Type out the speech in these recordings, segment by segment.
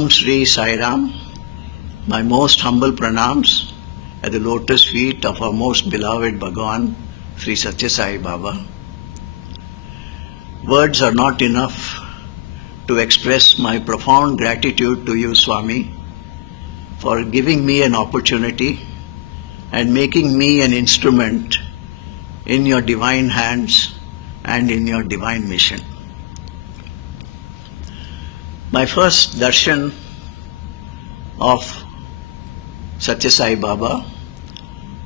Om Shri Sai Ram, my most humble pranams at the lotus feet of our most beloved Bhagavan, Sri Satya Sai Baba. Words are not enough to express my profound gratitude to you, Swami, for giving me an opportunity and making me an instrument in your divine hands and in your divine mission. My first darshan of Satya Sai Baba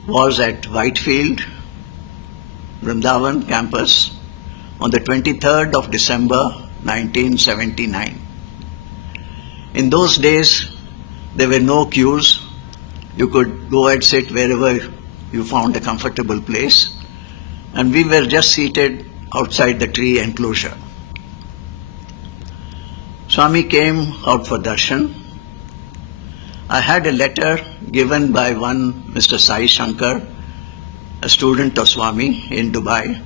was at Whitefield, Vrindavan campus on the 23rd of December 1979. In those days, there were no queues. You could go and sit wherever you found a comfortable place, and we were just seated outside the tree enclosure. Swami came out for darshan. I had a letter given by one Mr. Sai Shankar, a student of Swami in Dubai,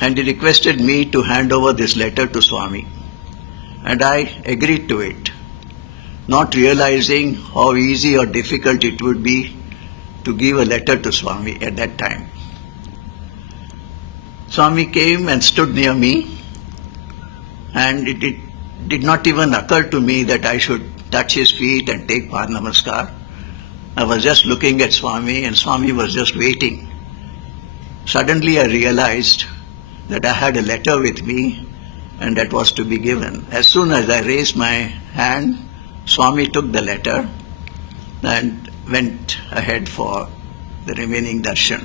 and he requested me to hand over this letter to Swami, and I agreed to it, not realizing how easy or difficult it would be to give a letter to Swami at that time. Swami came and stood near me, and it did not even occur to me that I should touch his feet and take Par Namaskar. I was just looking at Swami, and Swami was just waiting. Suddenly I realized that I had a letter with me and that was to be given. As soon as I raised my hand, Swami took the letter and went ahead for the remaining darshan.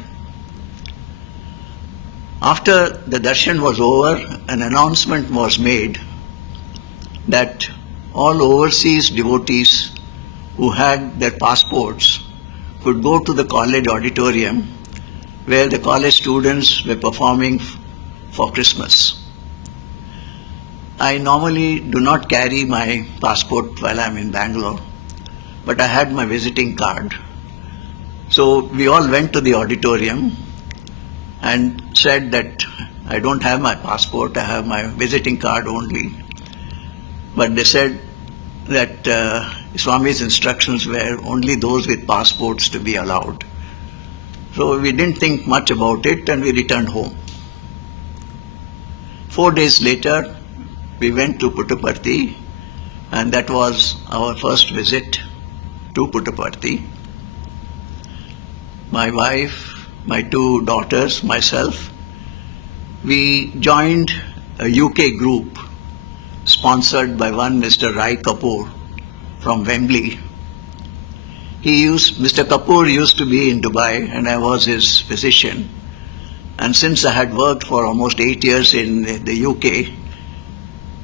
After the darshan was over, an announcement was made that all overseas devotees who had their passports could go to the college auditorium where the college students were performing for Christmas. I normally do not carry my passport while I am in Bangalore, but I had my visiting card. So we all went to the auditorium and said that I don't have my passport, I have my visiting card only. But they said that Swami's instructions were only those with passports to be allowed. So we didn't think much about it and we returned home. 4 days later, we went to Puttaparthi, and that was our first visit to Puttaparthi. My wife, my 2 daughters, myself, we joined a UK group sponsored by one Mr. Rai Kapoor from Wembley. Mr. Kapoor used to be in Dubai and I was his physician. And since I had worked for almost 8 years in the UK,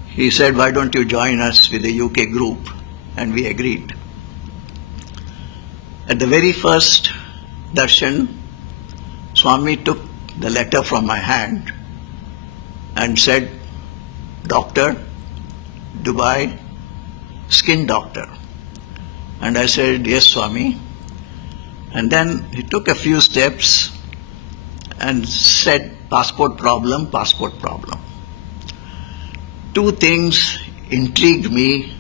he said, why don't you join us with the UK group? And we agreed. At the very first darshan, Swami took the letter from my hand and said, Doctor, Dubai, skin doctor. And I said, yes, Swami. And then he took a few steps and said, passport problem, passport problem. 2 things intrigued me.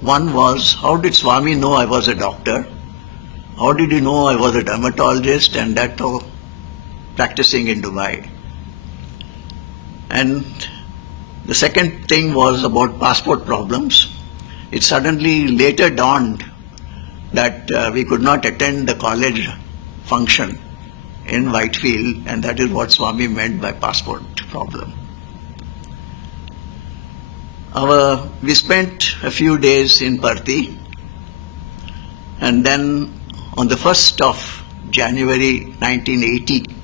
One was, how did Swami know I was a doctor? How did he know I was a dermatologist and that too practicing in Dubai? And the second thing was about passport problems. It suddenly later dawned that we could not attend the college function in Whitefield, and that is what Swami meant by passport problem. We spent a few days in Parthi, and then on the 1st of January 1980,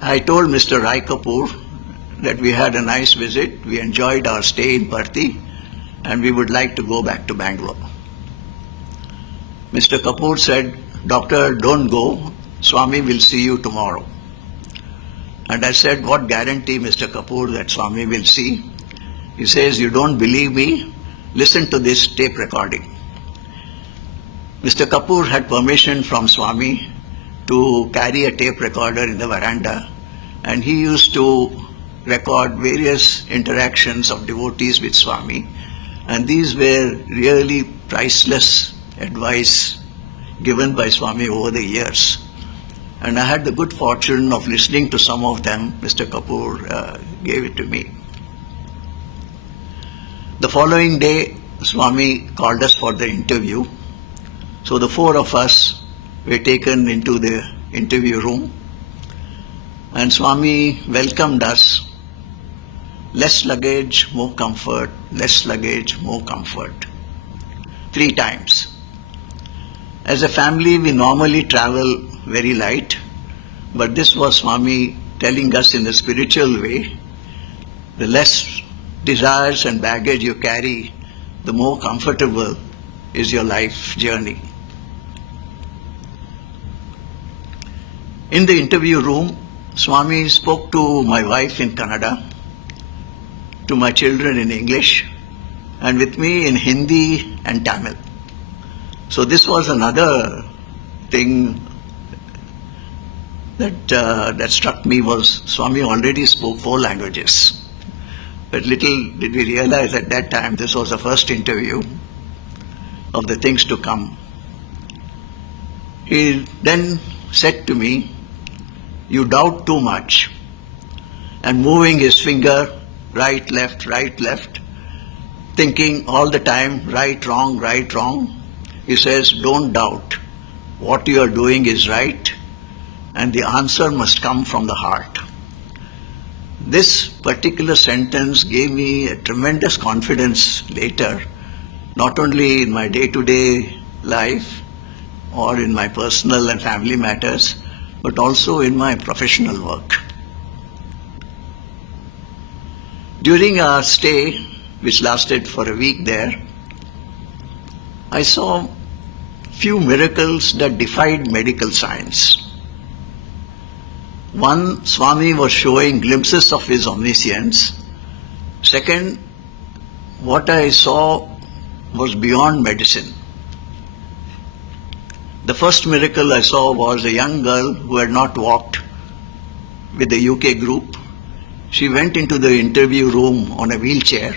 I told Mr. Rai Kapoor that we had a nice visit, we enjoyed our stay in Parthi, and we would like to go back to Bangalore. Mr. Kapoor said, Doctor, don't go, Swami will see you tomorrow. And I said, what guarantee, Mr. Kapoor, that Swami will see? He says, you don't believe me? Listen to this tape recording. Mr. Kapoor had permission from Swami to carry a tape recorder in the veranda, and he used to record various interactions of devotees with Swami, and these were really priceless advice given by Swami over the years. And I had the good fortune of listening to some of them. Mr. Kapoor gave it to me. The following day, Swami called us for the interview. So the four of us were taken into the interview room, and Swami welcomed us. Less luggage, more comfort, less luggage, more comfort. 3 times. As a family, we normally travel very light, but this was Swami telling us in a spiritual way, the less desires and baggage you carry, the more comfortable is your life journey. In the interview room, Swami spoke to my wife in Kannada, to my children in English, and with me in Hindi and Tamil. So this was another thing that struck me, was Swami already spoke 4 languages. But little did we realize at that time this was the first interview of the things to come. He then said to me, "You doubt too much," and moving his finger right, left, thinking all the time right, wrong, he says, "Don't doubt. What you are doing is right, and the answer must come from the heart." This particular sentence gave me a tremendous confidence later, not only in my day-to-day life or in my personal and family matters, but also in my professional work. During our stay, which lasted for a week there, I saw few miracles that defied medical science. One, Swami was showing glimpses of his omniscience. Second, what I saw was beyond medicine. The first miracle I saw was a young girl who had not walked with the UK group. She went into the interview room on a wheelchair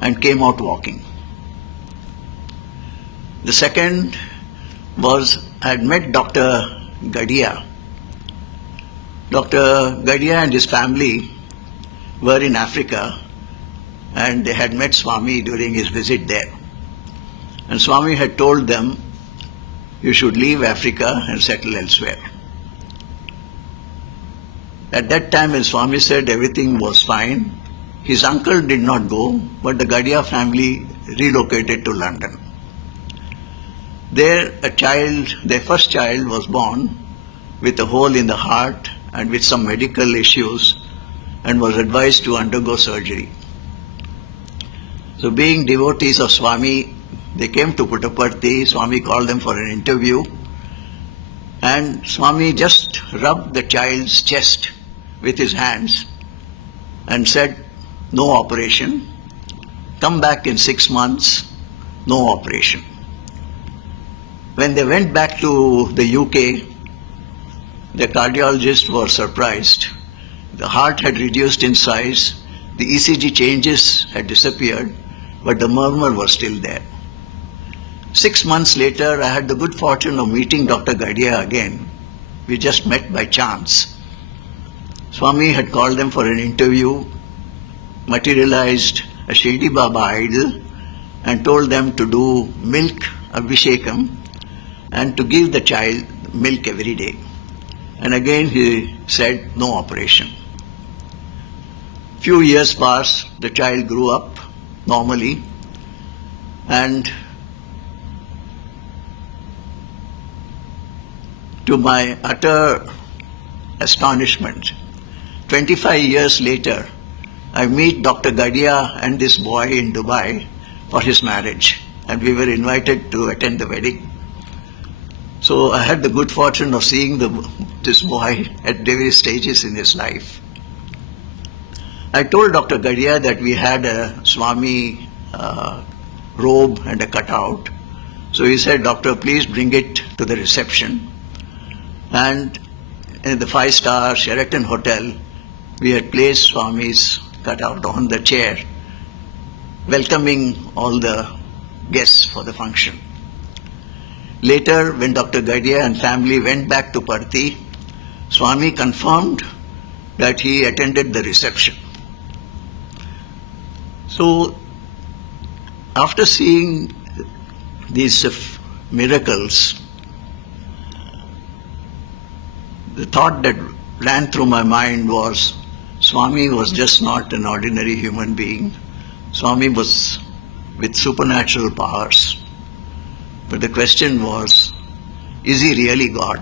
and came out walking. The second was, I had met Dr. Gadia. Dr. Gadia and his family were in Africa, and they had met Swami during his visit there. And Swami had told them, "You should leave Africa and settle elsewhere." At that time, when Swami said everything was fine, his uncle did not go, but the Gadia family relocated to London. There, their first child was born with a hole in the heart and with some medical issues, and was advised to undergo surgery. So being devotees of Swami, they came to Puttaparthi. Swami called them for an interview, and Swami just rubbed the child's chest with his hands and said, "No operation. Come back in 6 months, no operation." When they went back to the UK, the cardiologists were surprised. The heart had reduced in size, the ECG changes had disappeared, but the murmur was still there. 6 months later, I had the good fortune of meeting Dr. Gadia again. We just met by chance. Swami had called them for an interview, materialized a Shirdi Baba idol, and told them to do milk abhishekam and to give the child milk every day. And again he said, "No operation." Few years passed, the child grew up normally, and to my utter astonishment, 25 years later, I meet Dr. Gadia and this boy in Dubai for his marriage, and we were invited to attend the wedding. So I had the good fortune of seeing this boy at various stages in his life. I told Dr. Gadia that we had a Swami robe and a cutout. So he said, "Doctor, please bring it to the reception." And in the 5-star Sheraton Hotel, we had placed Swami's cutout on the chair, welcoming all the guests for the function. Later, when Dr. Gadia and family went back to Parthi, Swami confirmed that he attended the reception. So, after seeing these miracles, the thought that ran through my mind was, Swami was just not an ordinary human being. Swami was with supernatural powers. But the question was, is he really God?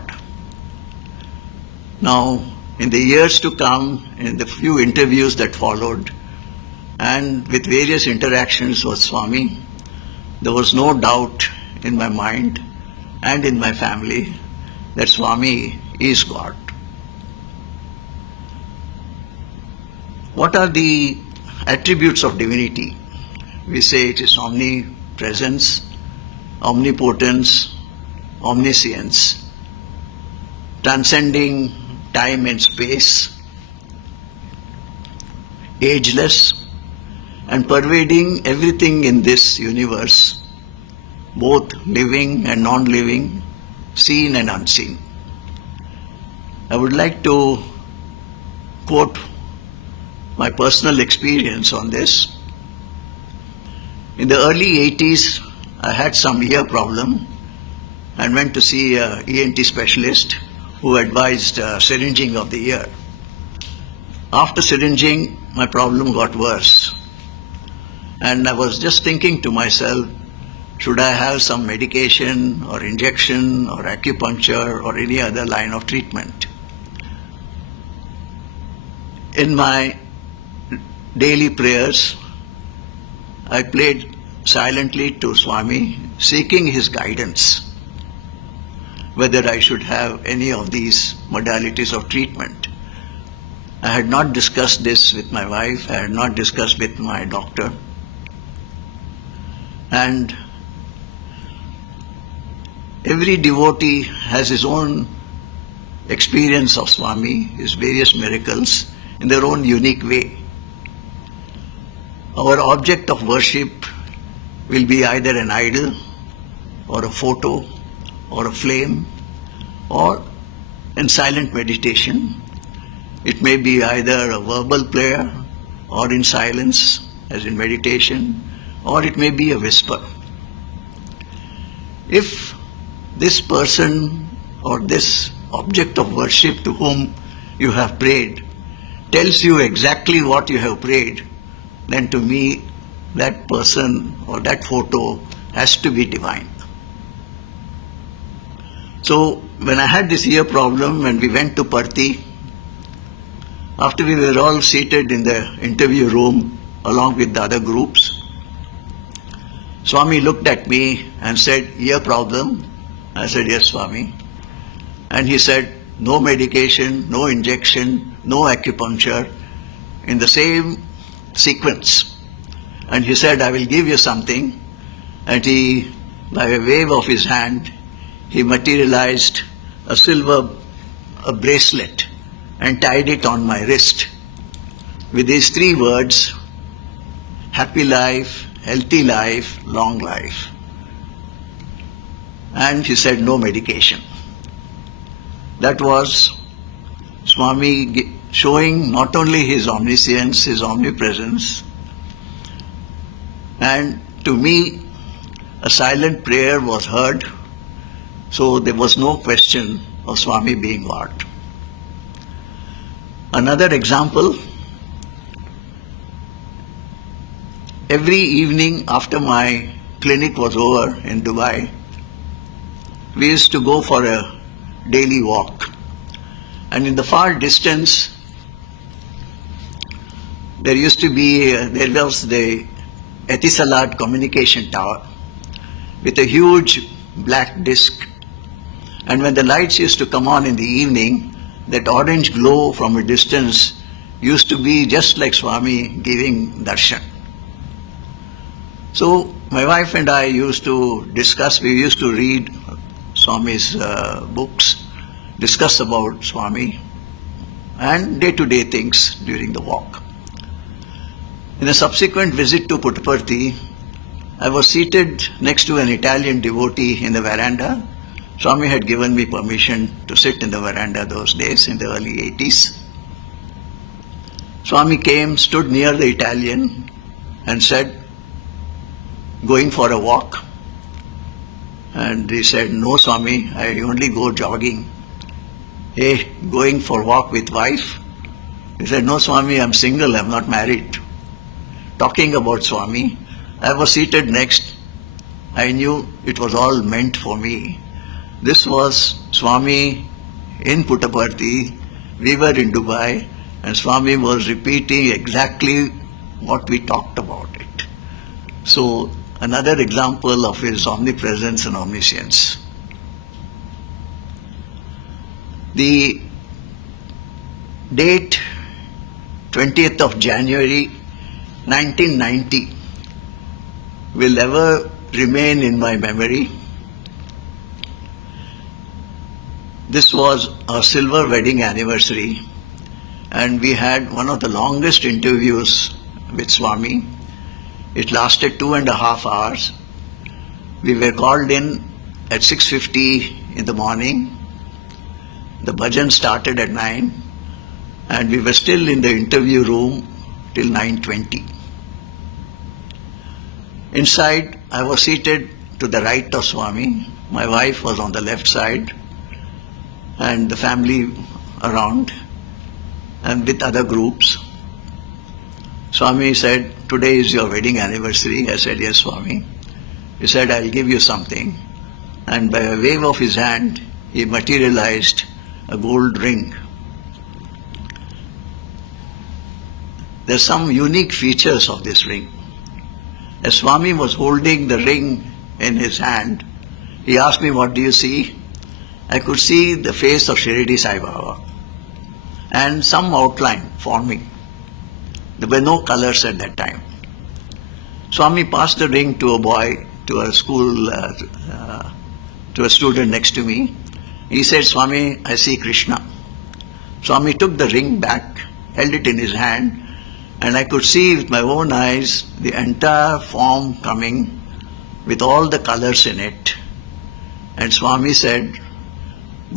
Now, in the years to come, in the few interviews that followed, and with various interactions with Swami, there was no doubt in my mind and in my family that Swami is God. What are the attributes of divinity? We say it is omnipresence, omnipotence, omniscience, transcending time and space, ageless, and pervading everything in this universe, both living and non-living, seen and unseen. I would like to quote my personal experience on this. In the early 80s, I had some ear problem and went to see an ENT specialist who advised syringing of the ear. After syringing, my problem got worse. And I was just thinking to myself, should I have some medication or injection or acupuncture or any other line of treatment? In my daily prayers, I prayed silently to Swami, seeking his guidance, whether I should have any of these modalities of treatment. I had not discussed this with my wife, I had not discussed with my doctor. And every devotee has his own experience of Swami, his various miracles, in their own unique way. Our object of worship will be either an idol, or a photo, or a flame, or in silent meditation. It may be either a verbal prayer, or in silence, as in meditation, or it may be a whisper. If this person or this object of worship to whom you have prayed tells you exactly what you have prayed, then to me that person or that photo has to be divine. So when I had this ear problem and we went to Parthi, after we were all seated in the interview room along with the other groups, Swami looked at me and said, ear problem? I said, yes, Swami. And he said, no medication, no injection, no acupuncture, in the same sequence. And he said, I will give you something. And he, by a wave of his hand, he materialized a silver bracelet and tied it on my wrist with these three words, happy life, healthy life, long life. And he said, no medication. That was Swami showing not only his omniscience, his omnipresence, and to me, a silent prayer was heard, so there was no question of Swami being God. Another example, every evening after my clinic was over in Dubai, we used to go for a daily walk. And in the far distance, there was the Etisalat communication tower with a huge black disc. And when the lights used to come on in the evening, that orange glow from a distance used to be just like Swami giving darshan. So my wife and I used to discuss, we used to read Swami's books, discuss about Swami. and day-to-day things during the walk. In a subsequent visit to Puttaparthi, I was seated next to an Italian devotee in the veranda. Swami had given me permission to sit in the veranda those days in the early 80s. Swami came, stood near the Italian and said, "Going for a walk?" And he said, "No, Swami, I only go jogging." "Hey, going for walk with wife?" He said, "No, Swami, I'm single, I'm not married." Talking about Swami, I was seated next. I knew it was all meant for me. This was Swami in Puttaparthi. We were in Dubai, and Swami was repeating exactly what we talked about it. So, another example of his omnipresence and omniscience. The date 20th of January 1990 will ever remain in my memory. This was our silver wedding anniversary, and we had one of the longest interviews with Swami. It lasted 2.5 hours. We were called in at 6:50 in the morning. The bhajan started at 9, and we were still in the interview room till 9:20. Inside, I was seated to the right of Swami. My wife was on the left side, and the family around, and with other groups. Swami said, "Today is your wedding anniversary." I said, "Yes, Swami." He said, "I'll give you something." And by a wave of his hand, he materialized a gold ring. There's some unique features of this ring. As Swami was holding the ring in his hand, he asked me, "What do you see?" I could see the face of Shirdi Sai Baba and some outline forming. There were no colors at that time. Swami passed the ring to a boy, to a school, to a student next to me. He said, "Swami, I see Krishna." Swami took the ring back, held it in his hand, and I could see with my own eyes the entire form coming with all the colors in it. And Swami said,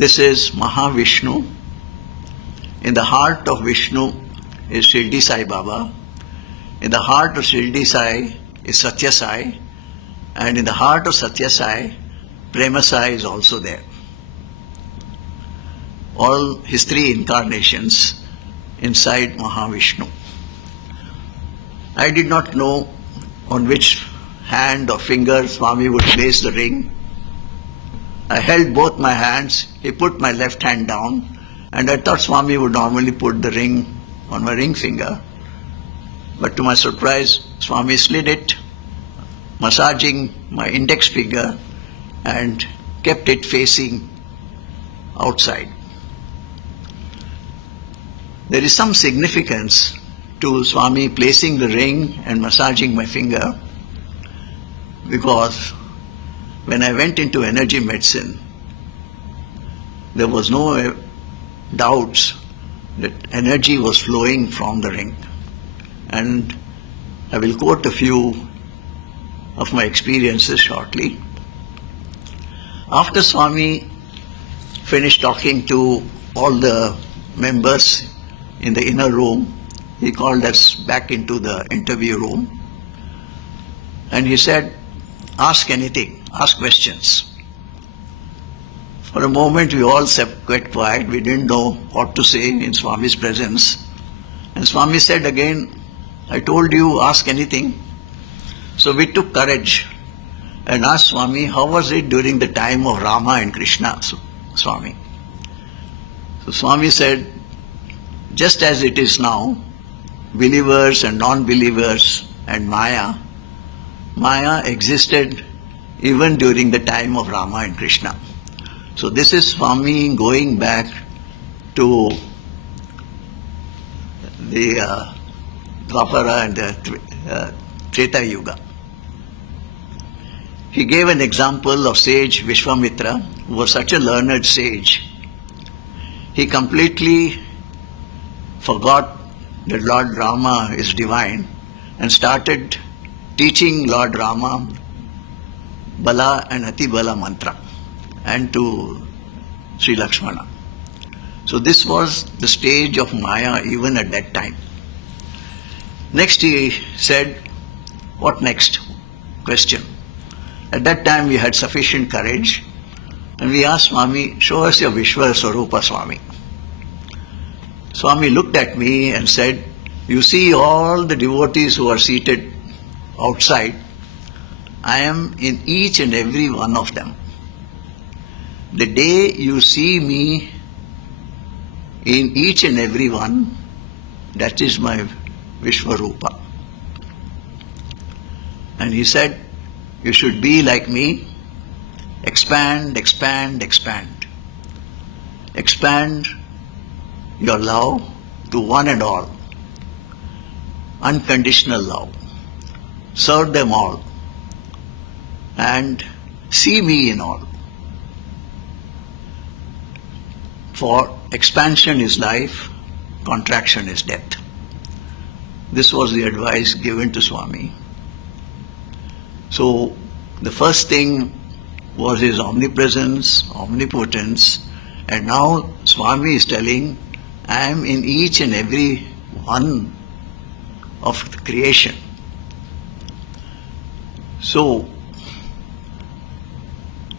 "This is Mahavishnu. In the heart of Vishnu is Shirdi Sai Baba. In the heart of Shirdi Sai is Satya Sai. And in the heart of Satya Sai, Prema Sai is also there." All his 3 incarnations inside Mahavishnu. I did not know on which hand or finger Swami would place the ring. I held both my hands. He put my left hand down, and I thought Swami would normally put the ring on my ring finger. But to my surprise, Swami slid it, massaging my index finger, and kept it facing outside. There is some significance to Swami placing the ring and massaging my finger, because when I went into energy medicine, there was no doubts that energy was flowing from the ring. And I will quote a few of my experiences shortly. After Swami finished talking to all the members in the inner room, he called us back into the interview room, and he said, "Ask anything, ask questions." For a moment we all kept quite quiet. We didn't know what to say in Swami's presence. And Swami said again, "I told you, ask anything." So we took courage and asked Swami, "How was it during the time of Rama and Krishna, Swami?" So Swami said, "Just as it is now, believers and non-believers and Maya existed even during the time of Rama and Krishna." So this is Swami going back to the Dwapara and the Treta Yuga. He gave an example of sage Vishwamitra, who was such a learned sage. He completely forgot that Lord Rama is divine and started teaching Lord Rama Bala and Ati Bala mantra and to Sri Lakshmana. So this was the stage of Maya even at that time. Next he said, what next? Question. At that time we had sufficient courage and we asked Swami, show us your Vishwa Swarupa Swami. Swami looked at me and said, you see all the devotees who are seated outside, I am in each and every one of them. The day you see me in each and every one, that is my Vishwarupa. And he said, you should be like me, expand, expand, expand. Expand your love to one and all. Unconditional love. Serve them all. And see me in all. For expansion is life, contraction is death. This was the advice given to Swami. So the first thing was his omnipresence, omnipotence, and now Swami is telling, I am in each and every one of the creation. So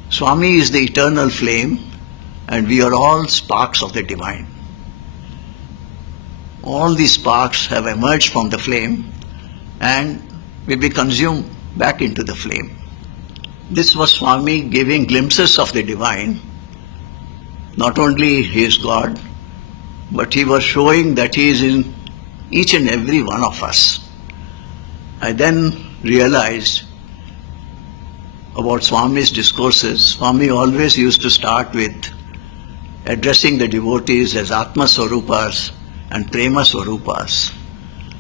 Swami is the eternal flame and we are all sparks of the divine. All these sparks have emerged from the flame and will be consumed back into the flame. This was Swami giving glimpses of the divine. Not only he is God, but he was showing that he is in each and every one of us. I then realized about Swami's discourses. Swami always used to start with addressing the devotees as Atma Swarupas and Prema Swarupas.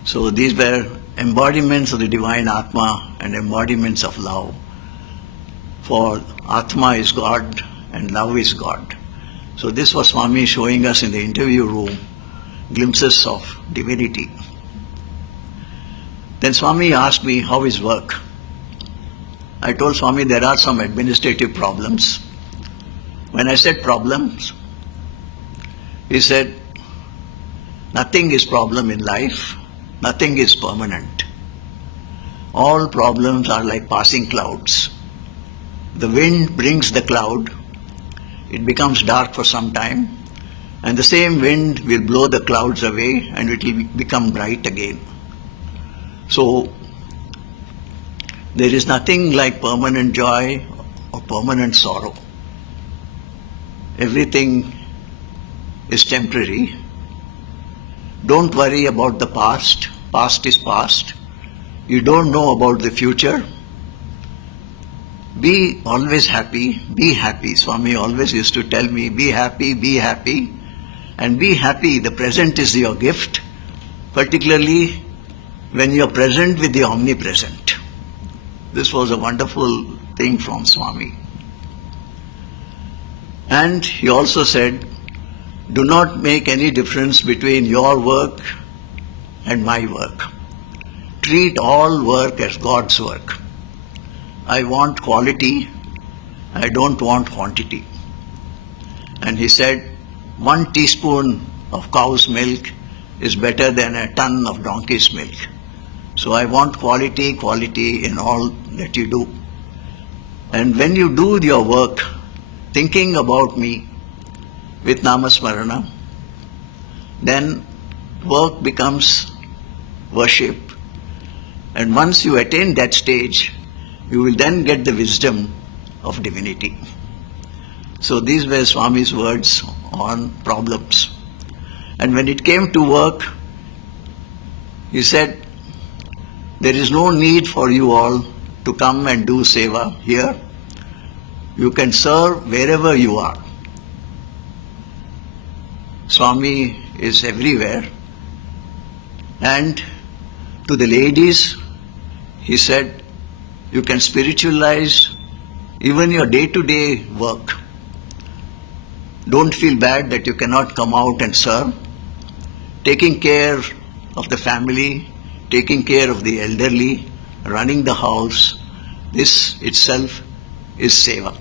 So these were embodiments of the divine Atma and embodiments of love. For Atma is God and love is God. So this was Swami showing us in the interview room glimpses of divinity. Then Swami asked me how is work. I told Swami there are some administrative problems. When I said problems, he said nothing is problem in life, nothing is permanent. All problems are like passing clouds. The wind brings the cloud, it becomes dark for some time, and the same wind will blow the clouds away and it will become bright again. So there is nothing like permanent joy or permanent sorrow. Everything is temporary. Don't worry about the past. Past is past. You don't know about the future. Be always happy, be happy. Swami always used to tell me, be happy, and be happy. The present is your gift, particularly when you are present with the omnipresent. This was a wonderful thing from Swami. And he also said, do not make any difference between your work and my work. Treat all work as God's work. I want quality, I don't want quantity. And he said, 1 teaspoon of cow's milk is better than a ton of donkey's milk. So I want quality in all that you do. And when you do your work, thinking about me with Namasmarana, then work becomes worship. And once you attain that stage, you will then get the wisdom of divinity. So these were Swami's words on problems. And when it came to work, he said, there is no need for you all to come and do seva here. You can serve wherever you are. Swami is everywhere. And to the ladies, he said, you can spiritualize even your day-to-day work. Don't feel bad that you cannot come out and serve. taking care of the family, taking care of the elderly, running the house, this itself is seva.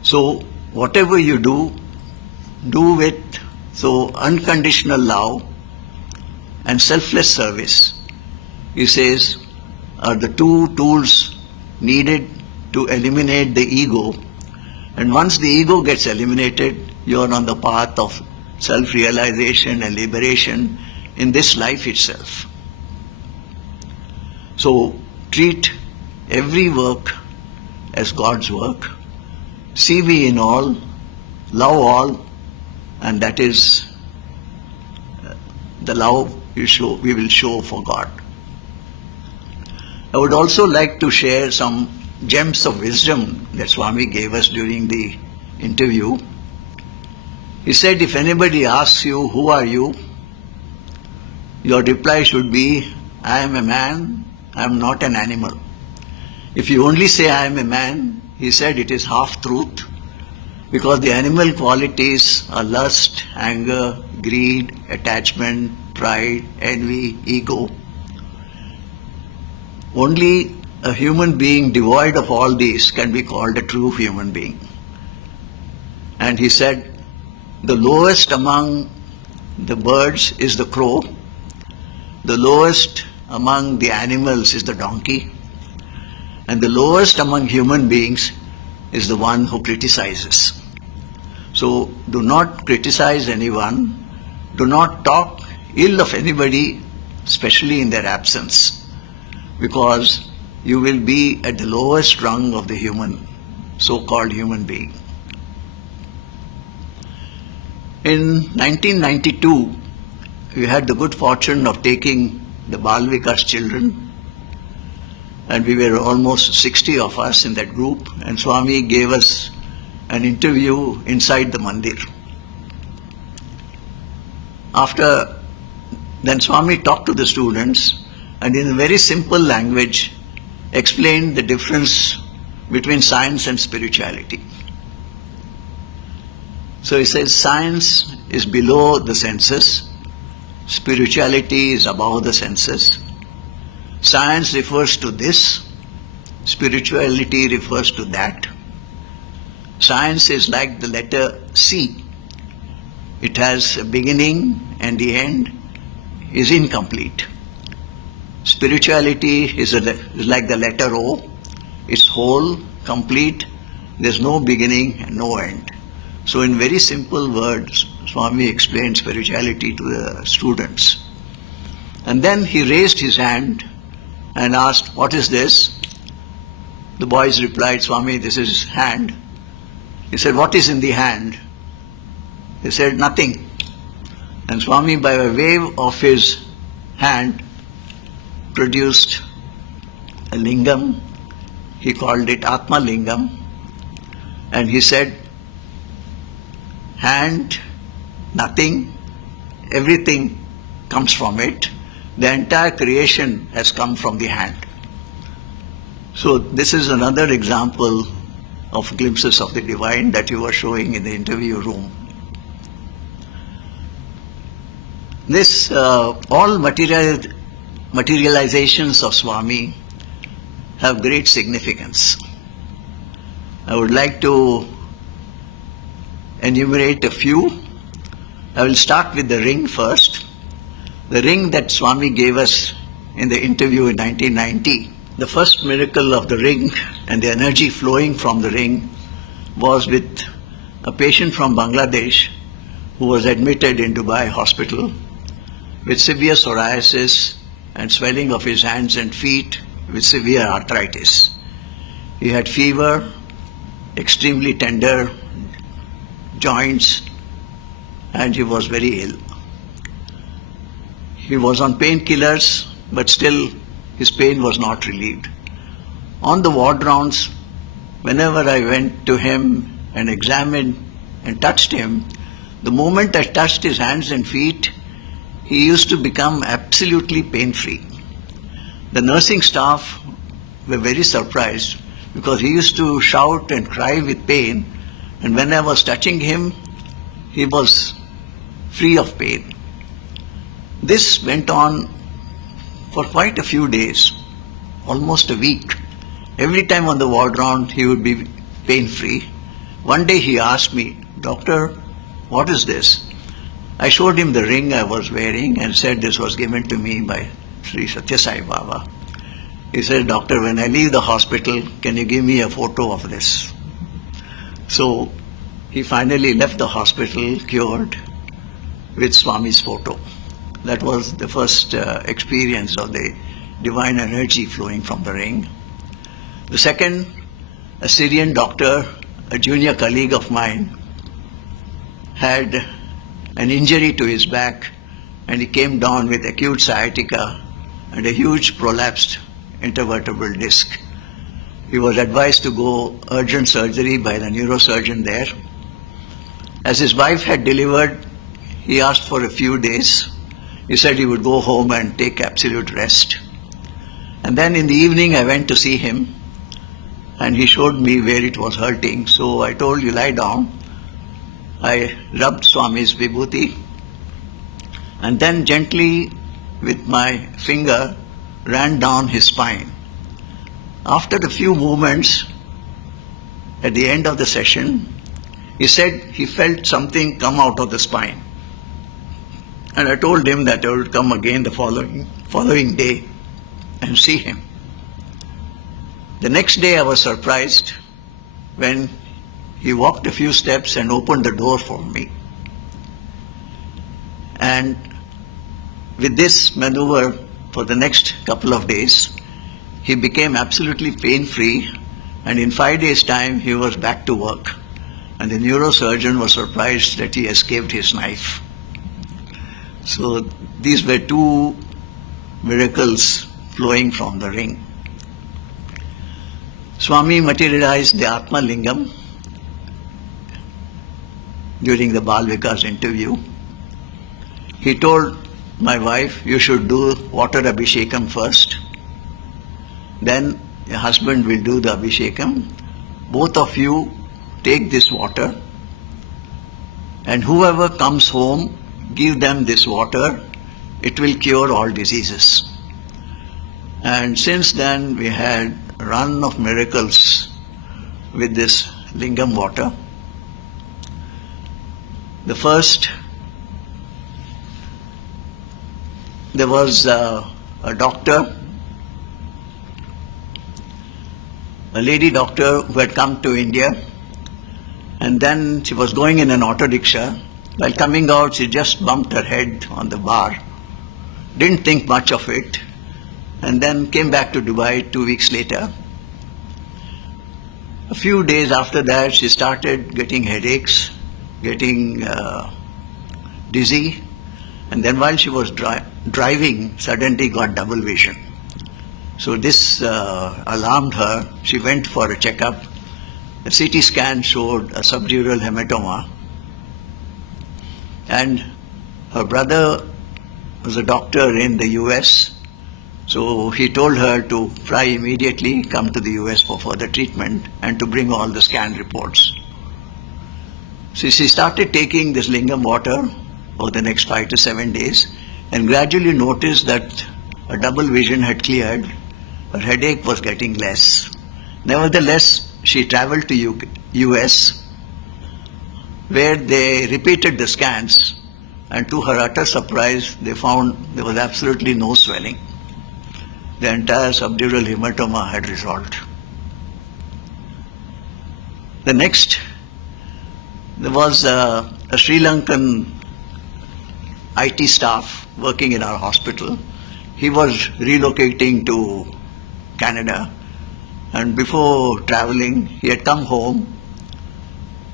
So whatever you do with so unconditional love and selfless service, he says, are the two tools needed to eliminate the ego. And once the ego gets eliminated, you are on the path of self-realization and liberation in this life itself. So treat every work as God's work. See me in all, love all, and that is the love we will show for God. I would also like to share some gems of wisdom that Swami gave us during the interview. He said, if anybody asks you, who are you? Your reply should be, I am a man, I am not an animal. If you only say I am a man, he said it is half truth, because the animal qualities are lust, anger, greed, attachment, pride, envy, ego. Only a human being devoid of all these can be called a true human being. And he said, the lowest among the birds is the crow, the lowest among the animals is the donkey, and the lowest among human beings is the one who criticizes. So do not criticize anyone, do not talk ill of anybody, especially in their absence, because you will be at the lowest rung of the human, so-called human being. In 1992, we had the good fortune of taking the Bal Vikas children, and we were almost 60 of us in that group, and Swami gave us an interview inside the mandir. Then Swami talked to the students and in a very simple language explained the difference between science and spirituality. So he says science is below the senses, spirituality is above the senses. Science refers to this, spirituality refers to that. Science is like the letter C. It has a beginning and the end is incomplete. Spirituality is like the letter O. It's whole, complete, there's no beginning and no end. So in very simple words, Swami explained spirituality to the students. And then he raised his hand and asked, what is this? The boys replied, Swami, this is hand. He said, what is in the hand? He said, nothing. And Swami, by a wave of his hand, produced a lingam. He called it Atma Lingam. And he said, hand, nothing, everything comes from it. The entire creation has come from the hand. So this is another example of glimpses of the divine that you were showing in the interview room. This, all materializations of Swami have great significance. I would like to enumerate a few. I will start with the ring first. The ring that Swami gave us in the interview in 1990. The first miracle of the ring and the energy flowing from the ring was with a patient from Bangladesh who was admitted in Dubai hospital with severe psoriasis and swelling of his hands and feet with severe arthritis. He had fever, extremely tender joints, and he was very ill. He was on painkillers, but still his pain was not relieved. On the ward rounds, whenever I went to him and examined and touched him, the moment I touched his hands and feet, he used to become absolutely pain-free. The nursing staff were very surprised because he used to shout and cry with pain, and when I was touching him, he was free of pain. This went on for quite a few days, almost a week. Every time on the ward round, he would be pain-free. One day he asked me, "Doctor, what is this?" I showed him the ring I was wearing and said this was given to me by Sri Satya Sai Baba. He said, "Doctor, when I leave the hospital, can you give me a photo of this?" So he finally left the hospital cured with Swami's photo. That was the first experience of the divine energy flowing from the ring. The second, a Syrian doctor, a junior colleague of mine, had an injury to his back and he came down with acute sciatica and a huge prolapsed intervertebral disc. He was advised to go urgent surgery by the neurosurgeon there. As his wife had delivered, he asked for a few days. He said he would go home and take absolute rest. And then in the evening I went to see him and he showed me where it was hurting. So I told, "You lie down." I rubbed Swami's vibhuti and then gently with my finger ran down his spine. After a few movements, at the end of the session, he said he felt something come out of the spine. And I told him that I would come again the following day and see him. The next day I was surprised when he walked a few steps and opened the door for me. And with this maneuver for the next couple of days, he became absolutely pain-free, and in 5 days' time he was back to work. And the neurosurgeon was surprised that he escaped his knife. So these were two miracles flowing from the ring. Swami materialized the Atma Lingam during the Bal Vikas interview. He told my wife, "You should do water abhishekam first. Then your husband will do the abhishekam. Both of you take this water and whoever comes home, give them this water. It will cure all diseases." And since then we had a run of miracles with this lingam water. The first, there was a doctor, a lady doctor who had come to India, and then she was going in an auto rickshaw. While coming out, she just bumped her head on the bar, didn't think much of it, and then came back to Dubai 2 weeks later. A few days after that, she started getting headaches, getting dizzy, and then while she was driving, suddenly got double vision. So this alarmed her. She went for a checkup. The CT scan showed a subdural hematoma, and her brother was a doctor in the US, so he told her to fly immediately, come to the US for further treatment, and to bring all the scan reports. So she started taking this lingam water for the next 5 to 7 days and gradually noticed that her double vision had cleared, her headache was getting less. Nevertheless, she traveled to US where they repeated the scans, and to her utter surprise, they found there was absolutely no swelling. The entire subdural hematoma had resolved. The next, there was a Sri Lankan IT staff working in our hospital. He was relocating to Canada, and before traveling, he had come home.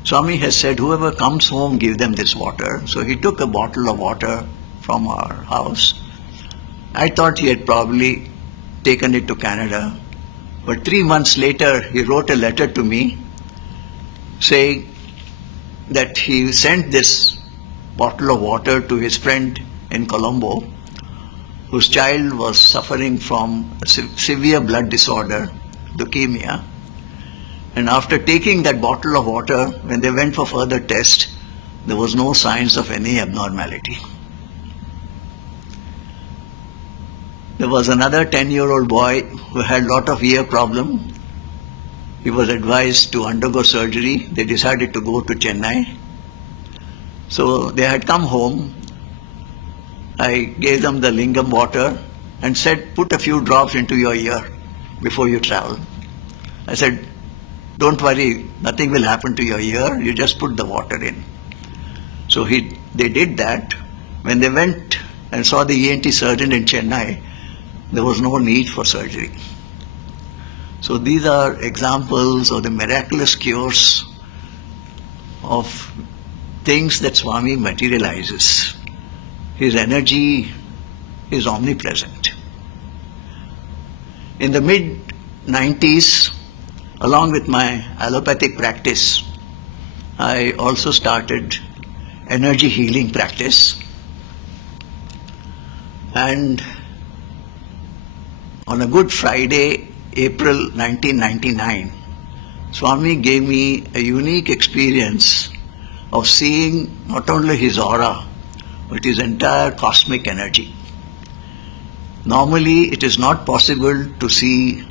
Swami has said, "Whoever comes home, give them this water." So he took a bottle of water from our house. I thought he had probably taken it to Canada, but 3 months later, he wrote a letter to me saying that he sent this bottle of water to his friend in Colombo, whose child was suffering from a severe blood disorder, leukemia. And after taking that bottle of water, when they went for further test, there was no signs of any abnormality. There was another 10-year-old boy who had a lot of ear problem. He was advised to undergo surgery. They decided to go to Chennai. So they had come home. I gave them the lingam water and said, put a few drops into your ear before you travel. I said, don't worry, nothing will happen to your ear, you just put the water in. So they did that. When they went and saw the ENT surgeon in Chennai, there was no need for surgery. So these are examples of the miraculous cures of things that Swami materializes. His energy is omnipresent. In the mid-90s, along with my allopathic practice, I also started energy healing practice. And on a Good Friday, April 1999, Swami gave me a unique experience of seeing not only his aura, but his entire cosmic energy. Normally, it is not possible to see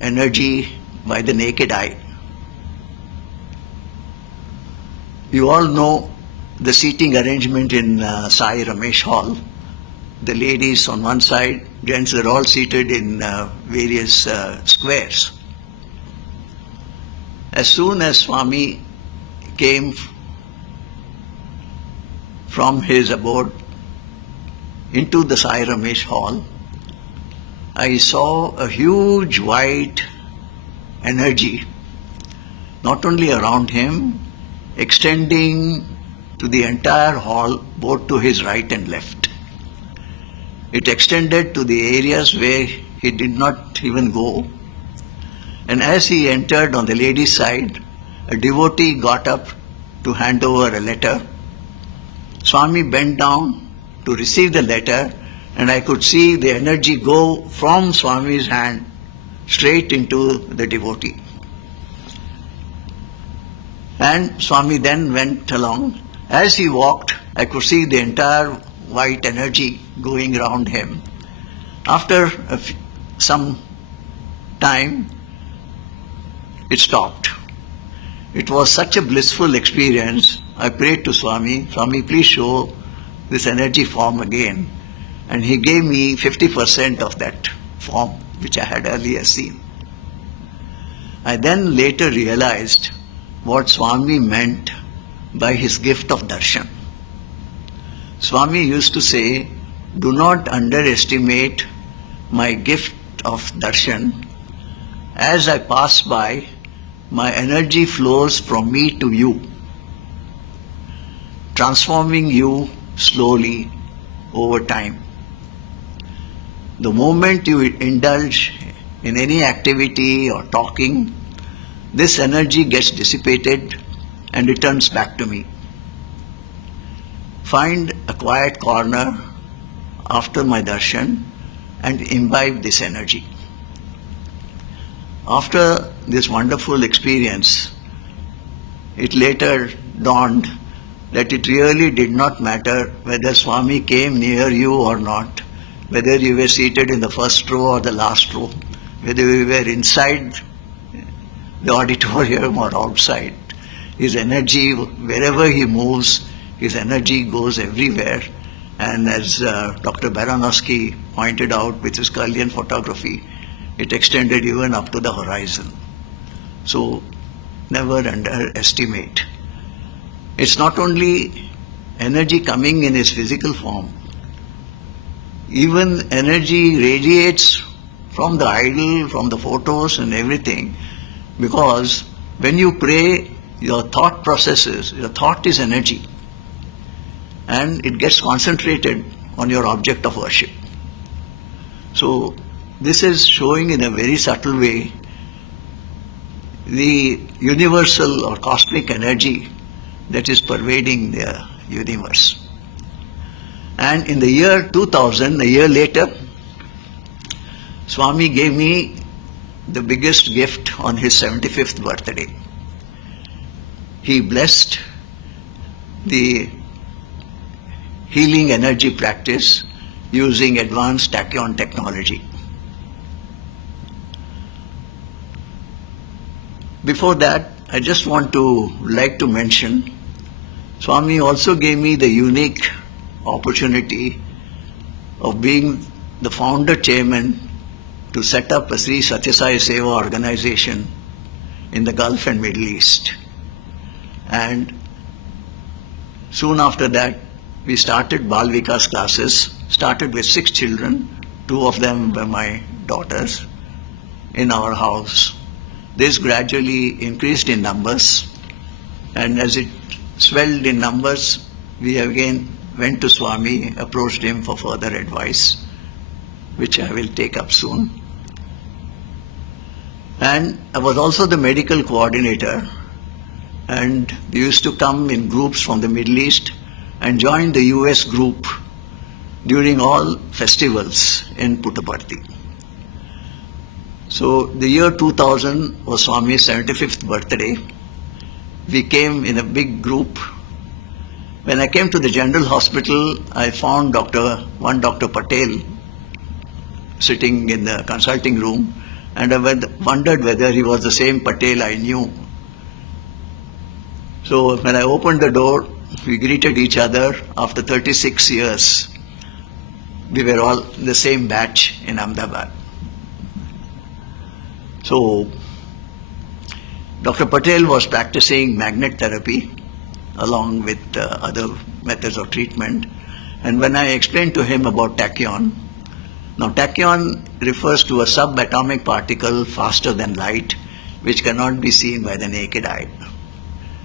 energy by the naked eye. You all know the seating arrangement in Sai Ramesh Hall. The ladies on one side, gents are all seated in various squares. As soon as Swami came from his abode into the Sai Ramesh Hall, I saw a huge white energy, not only around him, extending to the entire hall, both to his right and left. It extended to the areas where he did not even go. And as he entered on the ladies' side, a devotee got up to hand over a letter. Swami bent down to receive the letter, and I could see the energy go from Swami's hand straight into the devotee. And Swami then went along. As he walked, I could see the entire white energy going around him. After some time, it stopped. It was such a blissful experience. I prayed to Swami, Swami, please show this energy form again. And he gave me 50% of that form which I had earlier seen. I then later realized what Swami meant by his gift of darshan. Swami used to say, do not underestimate my gift of darshan. As I pass by, my energy flows from me to you, transforming you slowly over time. The moment you indulge in any activity or talking, this energy gets dissipated and returns back to me. Find a quiet corner after my darshan and imbibe this energy. After this wonderful experience, it later dawned that it really did not matter whether Swami came near you or not, whether you were seated in the first row or the last row, whether you were inside the auditorium or outside. His energy, wherever he moves, his energy goes everywhere. And as Dr. Baranowski pointed out with his Kirlian photography, it extended even up to the horizon. So never underestimate. It's not only energy coming in his physical form. Even energy radiates from the idol, from the photos and everything, because when you pray, your thought processes, your thought is energy, and it gets concentrated on your object of worship. So this is showing in a very subtle way the universal or cosmic energy that is pervading the universe. And in the year 2000, a year later, Swami gave me the biggest gift on his 75th birthday. He blessed the healing energy practice using advanced tachyon technology. Before that, I just want to like to mention, Swami also gave me the unique opportunity of being the founder chairman to set up a Sri Satya Sai Seva organization in the Gulf and Middle East. And soon after that, we started Bal Vikas classes, started with 6 children, 2 of them were my daughters, in our house. This gradually increased in numbers, and as it swelled in numbers, we again went to Swami, approached him for further advice, which I will take up soon. And I was also the medical coordinator, and we used to come in groups from the Middle East and join the US group during all festivals in Puttaparthi. So the year 2000 was Swami's 75th birthday. We came in a big group. When I came to the general hospital, I found one Dr. Patel sitting in the consulting room, and I wondered whether he was the same Patel I knew. So when I opened the door, we greeted each other after 36 years. We were all in the same batch in Ahmedabad. So Dr. Patel was practicing magnet therapy along with other methods of treatment. And when I explained to him about tachyon, now tachyon refers to a subatomic particle faster than light, which cannot be seen by the naked eye.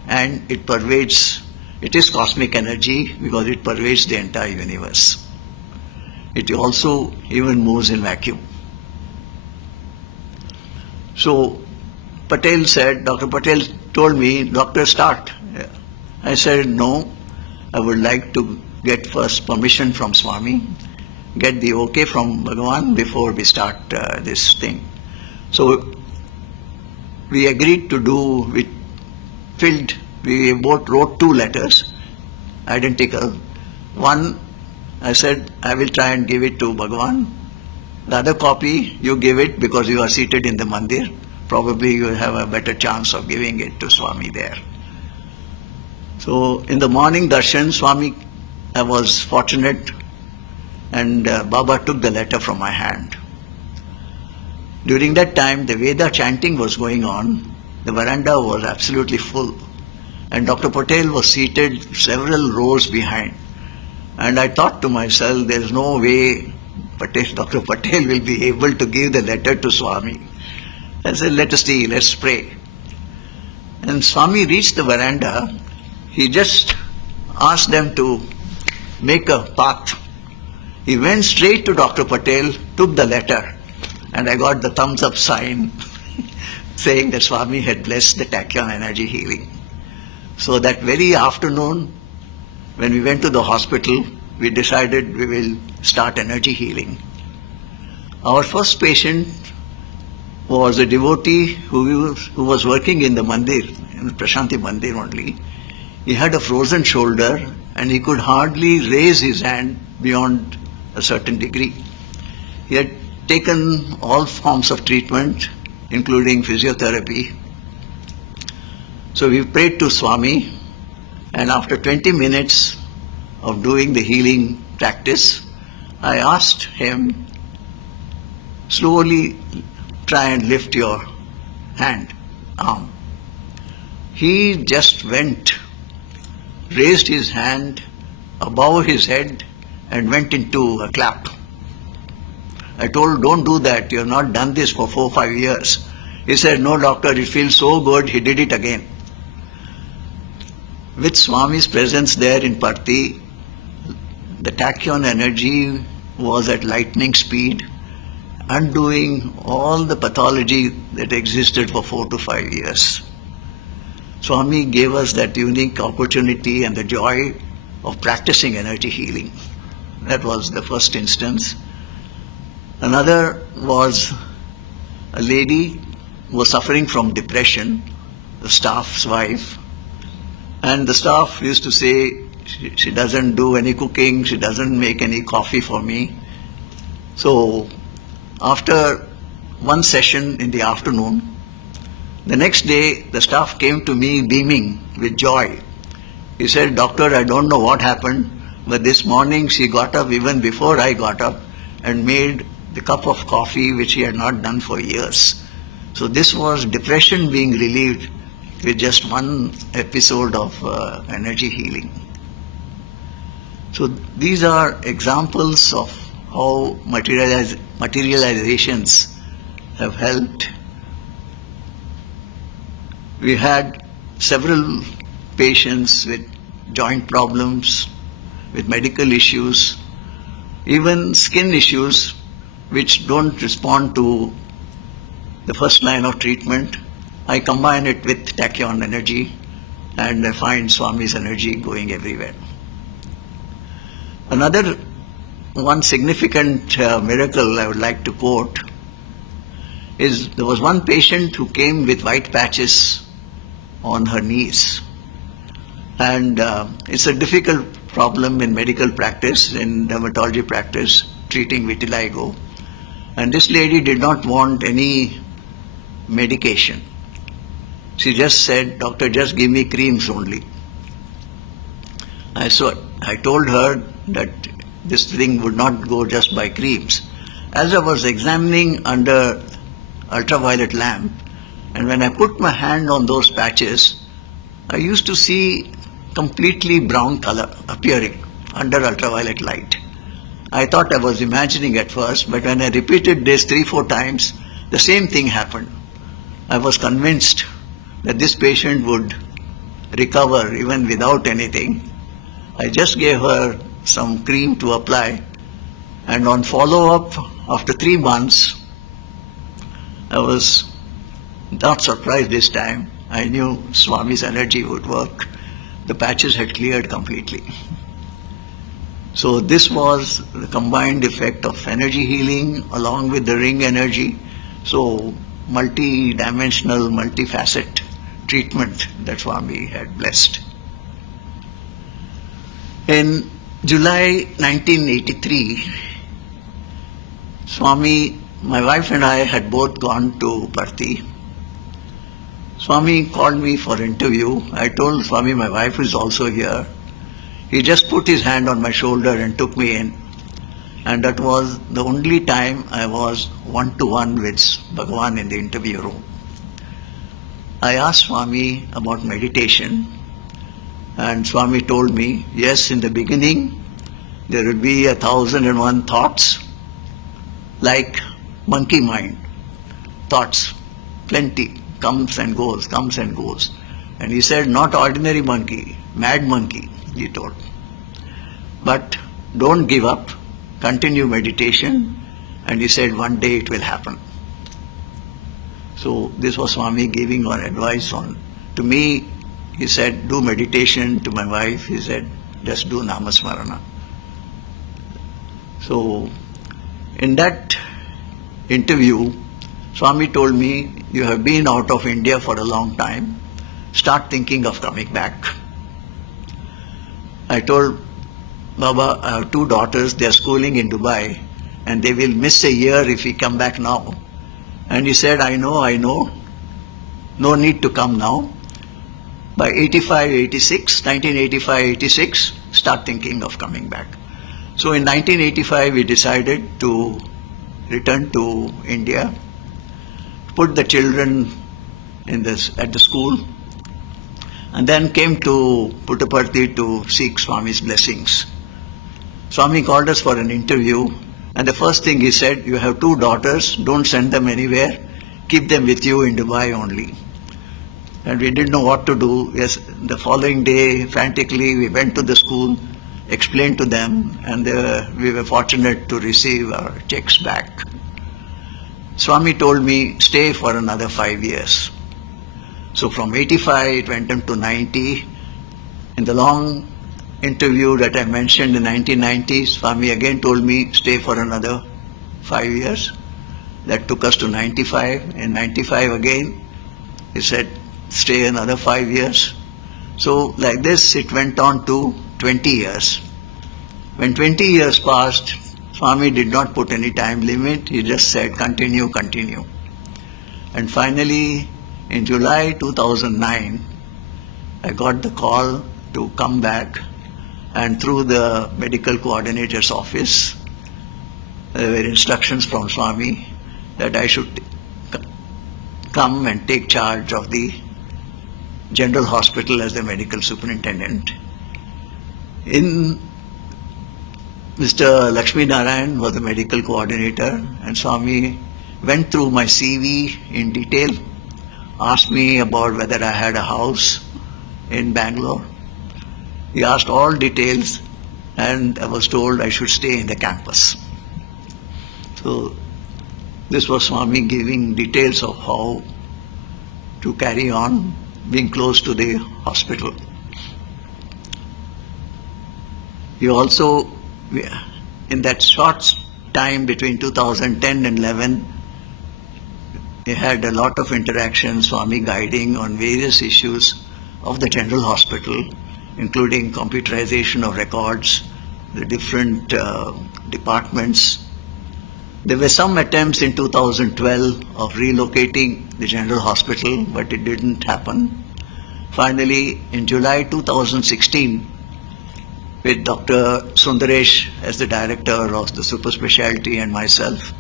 And it is cosmic energy because it pervades the entire universe. It also even moves in vacuum. So Dr. Patel told me, "Doctor, start." I said, "No, I would like to get first permission from Swami, get the okay from Bhagavan before we start this thing." So we agreed to do, we both wrote 2 letters, identical. One, I said, I will try and give it to Bhagavan. The other copy, you give it because you are seated in the mandir. Probably you will have a better chance of giving it to Swami there. So in the morning darshan, Swami, I was fortunate, and Baba took the letter from my hand. During that time, the Veda chanting was going on. The veranda was absolutely full, and Dr. Patel was seated several rows behind. And I thought to myself, there is no way Dr. Patel will be able to give the letter to Swami. I said, let us see, let's pray. And Swami reached the veranda. He just asked them to make a path. He went straight to Dr. Patel, took the letter, and I got the thumbs up sign saying that Swami had blessed the tachyon energy healing. So that very afternoon, when we went to the hospital, we decided we will start energy healing. Our first patient was a devotee who was working in the mandir, in the Prashanti Mandir only. He had a frozen shoulder and he could hardly raise his hand beyond a certain degree. He had taken all forms of treatment, including physiotherapy. So we prayed to Swami, and after 20 minutes of doing the healing practice, I asked him, slowly try and lift your arm. He just raised his hand above his head and went into a clap. I told, don't do that, you have not done this for 4 or 5 years. He said, no doctor, it feels so good, he did it again. With Swami's presence there in Parthi, the tachyon energy was at lightning speed, undoing all the pathology that existed for 4 to 5 years. Swami gave us that unique opportunity and the joy of practicing energy healing. That was the first instance. Another was a lady who was suffering from depression, the staff's wife, And the staff used to say, she doesn't do any cooking, she doesn't make any coffee for me. So after one session in the afternoon, the next day the staff came to me beaming with joy. He said, "Doctor, I don't know what happened, but this morning she got up even before I got up and made the cup of coffee which she had not done for years." So this was depression being relieved with just one episode of energy healing. So these are examples of how materializations have helped. We had several patients with joint problems, with medical issues, even skin issues which don't respond to the first line of treatment. I combine it with tachyon energy and I find Swami's energy going everywhere. Another one significant miracle I would like to quote is there was one patient who came with white patches on her knees. And it's a difficult problem in medical practice, in dermatology practice, treating vitiligo. And this lady did not want any medication. She just said, "Doctor, just give me creams only." I told her that this thing would not go just by creams. As I was examining under ultraviolet lamp, and when I put my hand on those patches, I used to see completely brown color appearing under ultraviolet light. I thought I was imagining at first, but when I repeated this 3-4 times, the same thing happened. I was convinced that this patient would recover even without anything. I just gave her some cream to apply, and on follow-up, after 3 months, I was not surprised this time. I knew Swami's energy would work. The patches had cleared completely. So this was the combined effect of energy healing along with the ring energy. So multi-dimensional, multifaceted treatment that Swami had blessed. In July 1983, Swami, my wife and I had both gone to Parthi. Swami called me for interview. I told Swami my wife is also here. He just put his hand on my shoulder and took me in. And that was the only time I was one-to-one with Bhagavan in the interview room. I asked Swami about meditation, and Swami told me, yes, in the beginning there will be 1,001 thoughts, like monkey mind. Thoughts, plenty, comes and goes, comes and goes. And he said, not ordinary monkey, mad monkey, he told. But don't give up, continue meditation, and he said one day it will happen. So this was Swami giving our advice on. To me, he said, do meditation. To my wife, he said, just do Namasmarana. So in that interview, Swami told me, you have been out of India for a long time. Start thinking of coming back. I told Baba, I have 2 daughters, they are schooling in Dubai, and they will miss a year if we come back now. And he said, I know, no need to come now. By 1985-86, start thinking of coming back. So in 1985, we decided to return to India, put the children at the school, and then came to Puttaparthi to seek Swami's blessings. Swami called us for an interview, and the first thing he said, you have 2 daughters, don't send them anywhere, keep them with you in Dubai only. And we didn't know what to do. Yes, the following day, frantically, we went to the school, explained to them, and we were fortunate to receive our checks back. Swami told me, stay for another 5 years. So from 85, it went into 90. In the long interview that I mentioned in 1990, Swami again told me, stay for another 5 years. That took us to 95. In 95 again, he said, stay another 5 years. So like this, it went on to 20 years. When 20 years passed, Swami did not put any time limit. He just said, continue, continue. And finally, in July 2009, I got the call to come back, and through the medical coordinator's office, there were instructions from Swami that I should come and take charge of the general hospital as the medical superintendent. Mr. Lakshmi Narayan was the medical coordinator, and Swami went through my CV in detail, asked me about whether I had a house in Bangalore. He asked all details, and I was told I should stay in the campus. So this was Swami giving details of how to carry on being close to the hospital. He also, in that short time between 2010 and 11, he had a lot of interactions, Swami guiding on various issues of the general hospital, including computerization of records, the different departments. There were some attempts in 2012 of relocating the general hospital, but it didn't happen. Finally, in July 2016, with Dr. Sundaresh as the director of the super specialty and myself,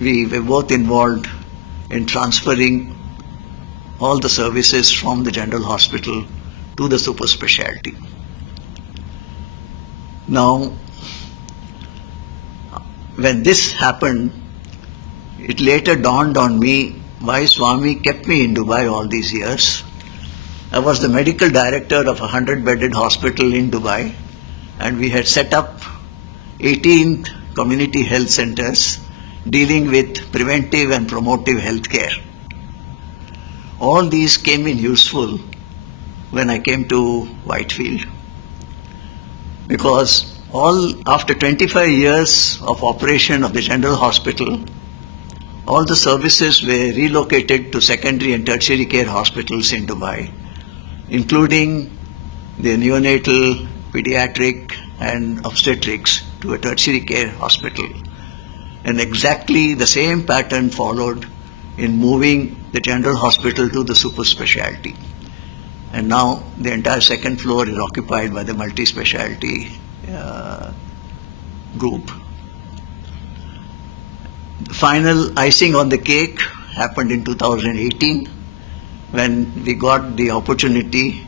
we were both involved in transferring all the services from the general hospital to the super specialty. Now, when this happened, it later dawned on me why Swami kept me in Dubai all these years. I was the medical director of a 100-bedded hospital in Dubai, and we had set up 18 community health centers dealing with preventive and promotive health care. All these came in useful when I came to Whitefield, because after 25 years of operation of the general hospital, all the services were relocated to secondary and tertiary care hospitals in Dubai, including the neonatal, pediatric and obstetrics to a tertiary care hospital. And exactly the same pattern followed in moving the general hospital to the super specialty. And now the entire second floor is occupied by the multi-specialty group. The final icing on the cake happened in 2018 when we got the opportunity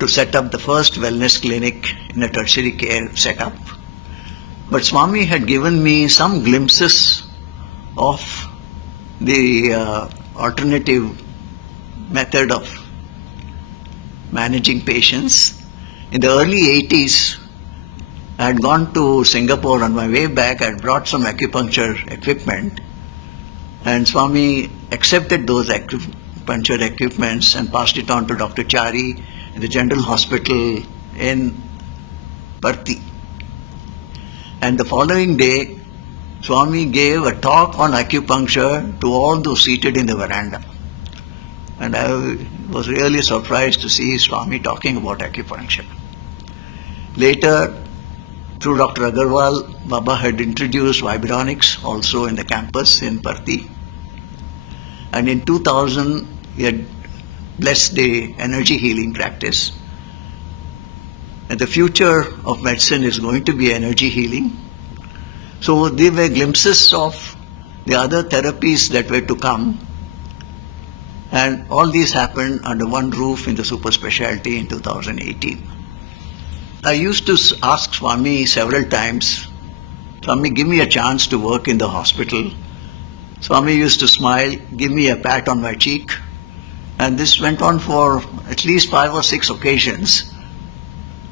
to set up the first wellness clinic in a tertiary care setup. But Swami had given me some glimpses of the alternative method of managing patients. In the early 80s, I had gone to Singapore. On my way back, I had brought some acupuncture equipment, and Swami accepted those acupuncture equipments and passed it on to Dr. Chari in the General Hospital in Parthi. And the following day, Swami gave a talk on acupuncture to all those seated in the veranda. And I was really surprised to see Swami talking about acupuncture. Later, through Dr. Agarwal, Baba had introduced Vibronics also in the campus in Parthi. And in 2000, he had blessed the energy healing practice. And the future of medicine is going to be energy healing. So there were glimpses of the other therapies that were to come. And all these happened under one roof in the super specialty in 2018. I used to ask Swami several times, Swami, give me a chance to work in the hospital. Swami used to smile, give me a pat on my cheek. And this went on for at least 5 or 6 occasions.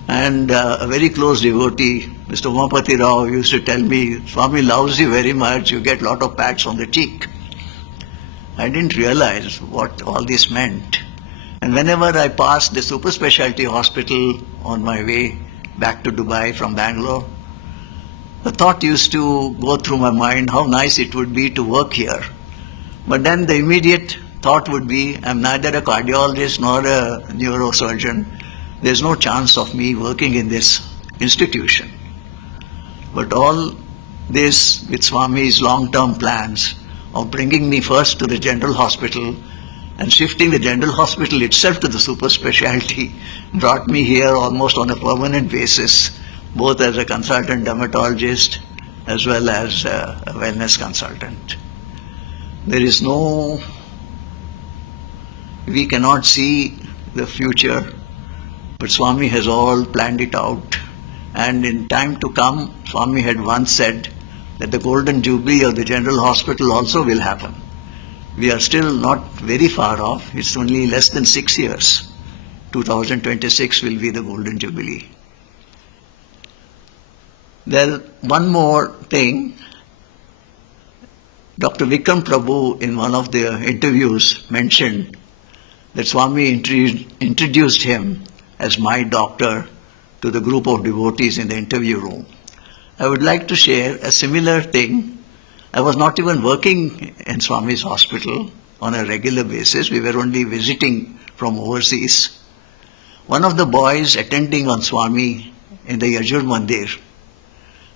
And a very close devotee, Mr. Umapati Rao, used to tell me, Swami loves you very much, you get a lot of pats on the cheek. I didn't realize what all this meant. And whenever I passed the super specialty hospital on my way back to Dubai from Bangalore, the thought used to go through my mind how nice it would be to work here. But then the immediate thought would be, I'm neither a cardiologist nor a neurosurgeon. There's no chance of me working in this institution. But all this with Swami's long-term plans of bringing me first to the general hospital and shifting the general hospital itself to the super specialty brought me here almost on a permanent basis, both as a consultant dermatologist as well as a wellness consultant. We cannot see the future, but Swami has all planned it out. And in time to come, Swami had once said that the golden jubilee of the general hospital also will happen. We are still not very far off. It's only less than 6 years. 2026 will be the golden jubilee. There, one more thing. Dr. Vikram Prabhu in one of the interviews mentioned that Swami introduced him as my doctor to the group of devotees in the interview room. I would like to share a similar thing. I was not even working in Swami's hospital on a regular basis. We were only visiting from overseas. One of the boys attending on Swami in the Yajur Mandir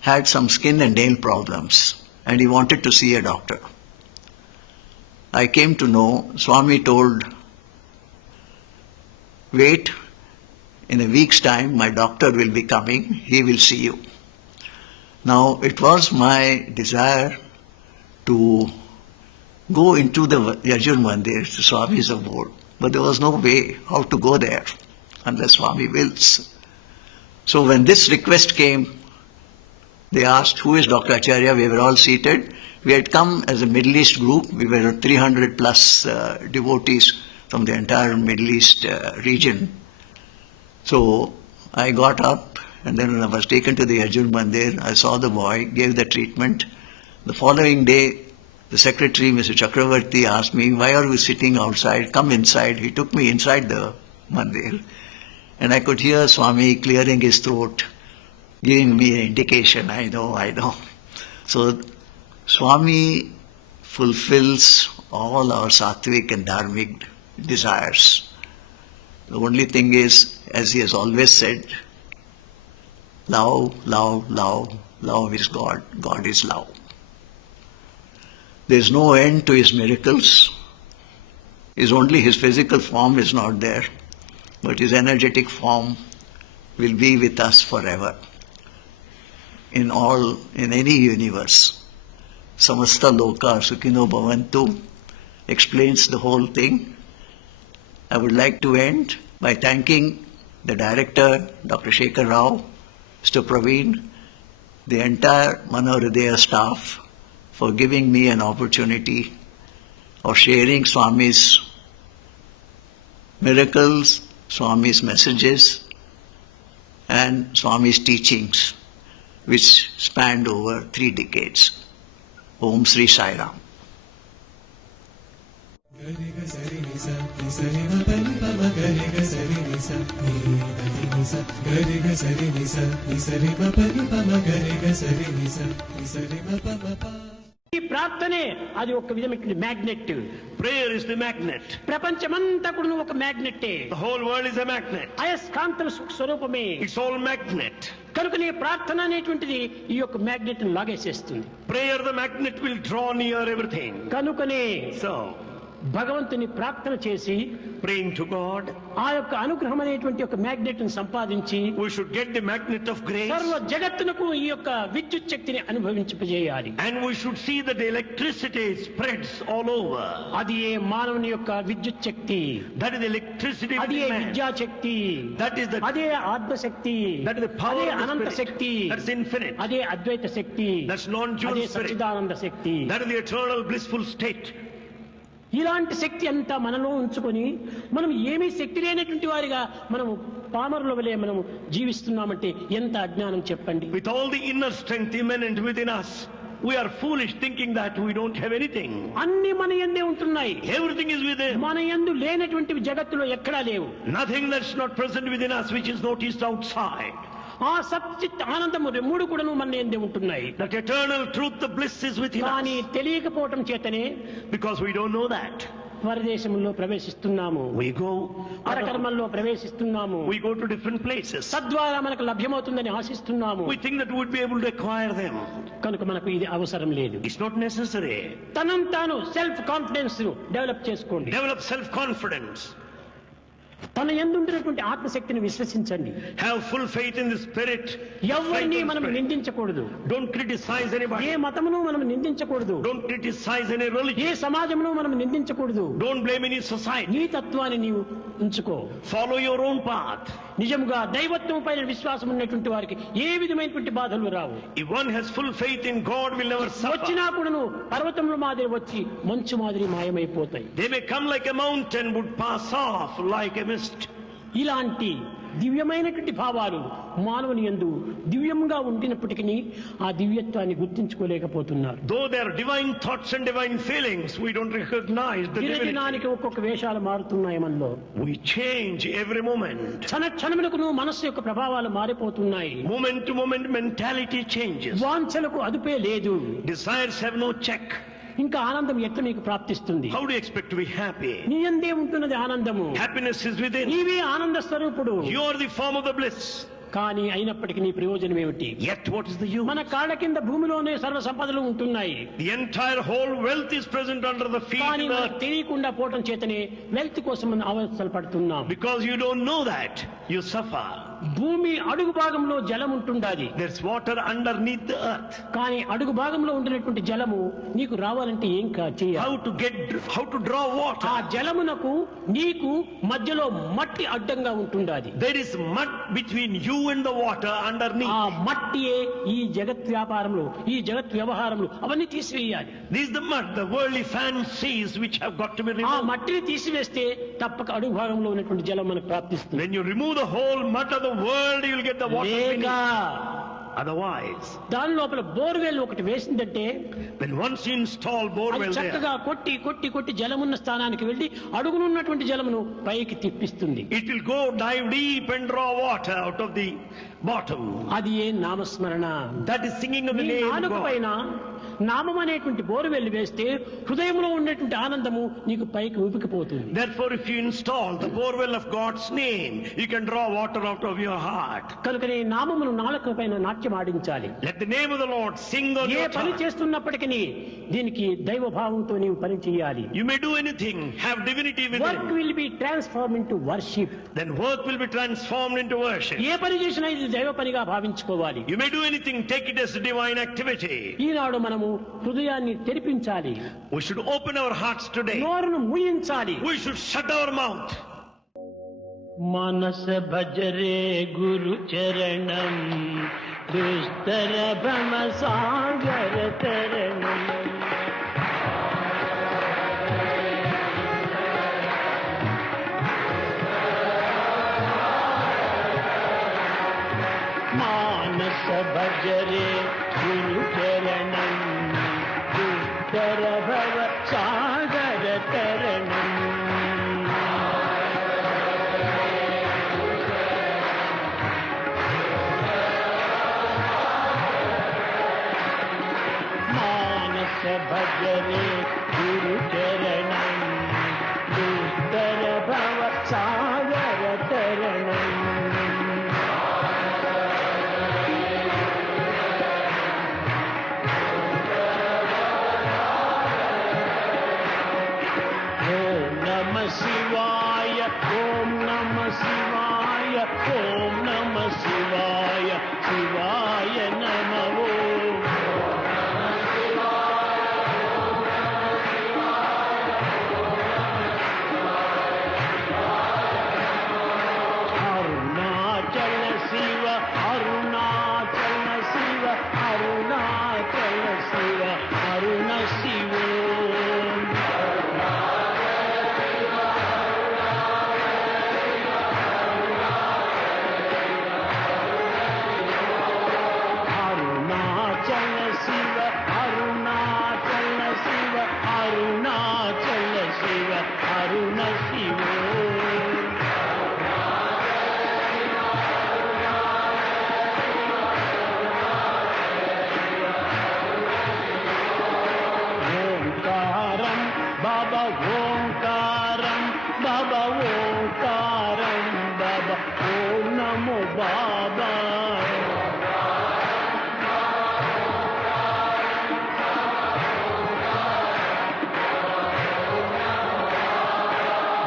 had some skin and nail problems and he wanted to see a doctor. I came to know, Swami told, wait, in a week's time my doctor will be coming, he will see you. Now it was my desire to go into the Yajur Mandir, to Swami's abode, but there was no way how to go there unless Swami wills. So when this request came, they asked, who is Dr. Acharya? We were all seated. We had come as a Middle East group. We were 300 plus devotees from the entire Middle East region. So I got up and then when I was taken to the Yajur Mandir, I saw the boy, gave the treatment. The following day, the secretary, Mr. Chakravarti, asked me, why are you sitting outside? Come inside. He took me inside the mandir. And I could hear Swami clearing his throat, giving me an indication, I know. So Swami fulfills all our sattvic and dharmic desires. The only thing is, as he has always said, love, love, love. Love is God. God is love. There is no end to his miracles. Only his physical form is not there, but his energetic form will be with us forever. In any universe. Samasta Loka Sukhino Bhavantu explains the whole thing. I would like to end by thanking the director, Dr. Shekhar Rao, Mr. Praveen, the entire Manohridaya staff for giving me an opportunity of sharing Swami's miracles, Swami's messages, and Swami's teachings, which spanned over 3 decades. Om Sri Sai Ram. ఈ ప్రార్థనే అది ఒక విధమైన magnet. Prayer is the magnet. ప్రపంచమంతా కూడా ఒక మ్యాగ్నెట్టే. The whole world is a magnet. అయస్కాంత స్వరూపమే. It's all magnet. కనుకనే ప్రార్థన అనేటువంటిది ఈ యొక్క మ్యాగ్నెట్ ని లాగేసేస్తుంది. Prayer, the magnet will draw near everything. కనుకనే So భగవంతుని ప్రార్థన చేసి praying to God, ఆ యొక్క అనుగ్రహం అనేటువంటి ఒక మ్యాగ్నెట్ ని సంపాదించి we should get the magnet of grace, సర్వ జగత్తునకు ఈ యొక్క విద్యుత్ శక్తిని అనుభవించజేయాలి. and we should see that the electricity spreads all over. అది ఏ మానవుని యొక్క విద్యుత్ శక్తి. That is the electricity అది ఏ within man. విద్యా శక్తి. That is the అదే ఆత్మశక్తి. that is the power అదే of the Anantha spirit. Shakti. That's infinite. అదే అద్వైత శక్తి. That's non-dual అదే spirit. Sachchidananda Shakti. That is the eternal blissful state. ఇలాంటి శక్తి అంతా మనలో ఉంచుకొని మనం ఏమీ శక్తి లేనటువంటి వారిగా మనము పామరుల వలె మనము జీవిస్తున్నామంటే ఎంత అజ్ఞానం చెప్పండి. With all the inner strength immanent within us, we are foolish thinking that we don't have anything. అన్ని మన యందే ఉంటున్నాయి. Everything is within. మన యందు లేనటువంటి జగత్తులో ఎక్కడా లేవు. Nothing that's not present within us which is noticed outside. ఆ సచ్చిత్ ఆనందము మూడు కూడాను మన యందే ఉంటున్నాయి. That eternal truth, the bliss is within కానీ us. తెలియకపోవటం చేతనే Because we don't know that. పరదేశంలో ప్రవేశిస్తున్నాము, We go, పరకర్మల్లో ప్రవేశిస్తున్నాము, we go to different places. తద్వారా మనకు లభ్యమవుతుందని ఆశిస్తున్నాము. We think that we would be able to acquire them. కనుక మనకు ఇది అవసరం లేదు. It's not necessary. తనంత తాను సెల్ఫ్ కాన్ఫిడెన్స్ డెవలప్ చేసుకోండి. Develop self-confidence. తన యందుండినటువంటి ఆత్మశక్తిని విశ్వసించండి. Have full faith in the Spirit. ఎవరిని Strength మనం of spirit. నిందించకూడదు, Don't criticize anybody. ఏ మతమును మనం నిందించకూడదు, Don't criticize any A religion. సమాజమును మనం నిందించకూడదు. Don't blame any society. నీ తత్వాన్ని నీవు ఉంచుకో. Follow your own path. నిజముగా దైవత్వం పైన విశ్వాసం ఉన్నటువంటి వారికి ఏ విధమైనటువంటి బాధలు రావు. If one has full faith in God, will never వచ్చినా suffer. కూడాను పర్వతముల మాదిరి వచ్చి మంచు మాదిరి మాయమైపోతాయి. They may come like a mountain, would pass off like a mist. ఇలాంటి దివ్యమైనటువంటి భావాలు మానవుని యందు దివ్యంగా ఉండినప్పటికీ ఆ దివ్యత్వాన్ని గుర్తించుకోలేకపోతున్నారు. Though there are divine thoughts and divine feelings, we don't recognize the divinity. దినదినానికి ఒక్కొక్క వేషాలు మారుతున్నాయి మనలో. We change every moment. క్షణములకు మనస్సు యొక్క ప్రభావాలు మారిపోతున్నాయి. Moment to moment, mentality changes. వాంఛలకు అదుపే లేదు. Desires have no check. ఇంకా ఆనందం ఎట్లా నీకు ప్రాప్తిస్తుంది? How do you expect to be happy? నీ యందే ఉంటున్నది ఆనందము. Happiness is within. నీవే ఆనంద స్వరూపుడు. You are the form of the bliss. కానీ అయినప్పటికీ నీ ప్రయోజనం ఏమిటి? Yet what is the use? మన కాళ్ళ కింద భూమిలోనే సర్వ సంపదలు ఉంటున్నాయి. The entire whole wealth is present under the feet కానీ of the మనకు earth. తెలియకుండా పోవటం చేతనే వెల్త్ కోసం మనం అవస్థలు పడుతున్నాం. Because you don't know that, you suffer. భూమి అడుగు భాగంలో జలం ఉంటుండాది. There's water underneath the earth. కానీ అడుగు భాగంలో ఉండినటువంటి జలము నీకు రావాలంటే ఏం చేయాలి? How to draw water? ఆ జలమునకు నీకు మధ్యలో మట్టి అడ్డంగా ఉంటుండాది. There is mud between you and the water underneath. ఆ మట్టియే ఈ జగత్ వ్యాపారంలో, ఈ జగత్ వ్యవహారంలో అవన్నీ తీసివేయాలి. This is the mud, the worldly fancies which have got to be ఆ removed. మట్టిని తీసివేస్తే తప్పక అడుగు భాగంలో ఉన్నటువంటి జలం మనకు ప్రాప్తిస్తుంది. When you remove the whole mud of the world, you will get the water లేక beneath. Otherwise, దాని లోపల బోర్వెల్ ఒకటి వేసిందంటే when once you install అది borewell చక్కగా there, కొట్టి కొట్టి కొట్టి జలమున్న స్థానానికి వెళ్లి అడుగునున్నటువంటి జలమును పైకి తిప్పిస్తుంది. it will go dive deep and draw water out of the bottom. అది ఏ నామస్మరణ. That is singing of the నీ name of నాలుక God. పైన నామం అనేటువంటి బోరువెల్లి వేస్తే హృదయంలో ఉన్నటువంటి ఆనందము నీకు పైకి ఊపికిపోతుంది. Therefore, if you install the borewell of God's name, you can draw water out of your heart. కనుక నీ నామమును నాలుక పైన నాట్యం ఆడించాలి. Let the name of the Lord sing on A your పని tongue. చేస్తున్నప్పటికీ దీనికి దైవ భావంతో నీవు పని చేయాలి. You may do anything, have divinity work within. Will be transform into worship. Then work will be transformed into worship. ఏ పని చేసినా ఇది దైవ పనిగా భావించుకోవాలి. You may do anything, take it as a divine activity. ఈనాడు మనము హృదయాన్ని తెరిపించాలి. We should open our hearts today. నోరును మూయించాలి. We should shut our mouth. మనస భజరే గురు చరణం దుస్తర భ్రమ సాగర తరణం. మానస భజరే గురు చరణం దుస్తర భవ సాగర తరణం. మానస భజరే గురు చరణం దుస్తర భవ సాగర తరణం. ఓం నమ శివాయ, ఓం నమ శివాయ, ఓం నమ శివాయ, శివాయ నమో. అరుణాచల శివ, అరుణాచల శివ, అరుణాచల శివ, అరుణ శివో. నమో బాబా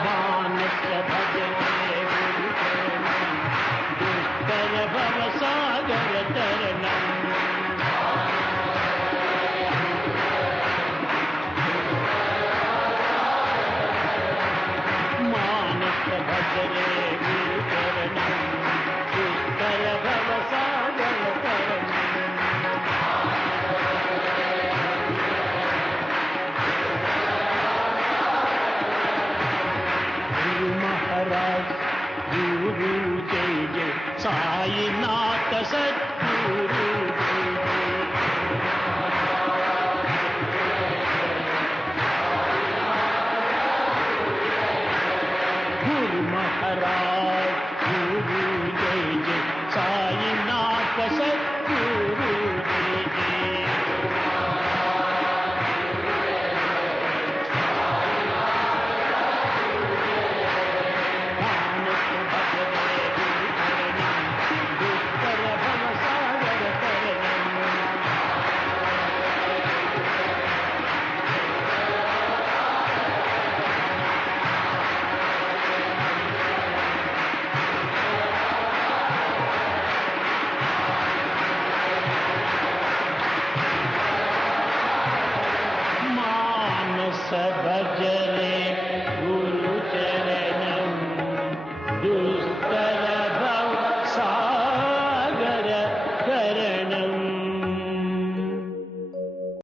మానస భజనే గురు చరణం దుష్కర భవ సాగర తరణం మానస భజనే గురు చరణం దుష్కర భవ సాగర తరణం गुरु महाराज गुरु जय जय साईनाथ सद्गुरु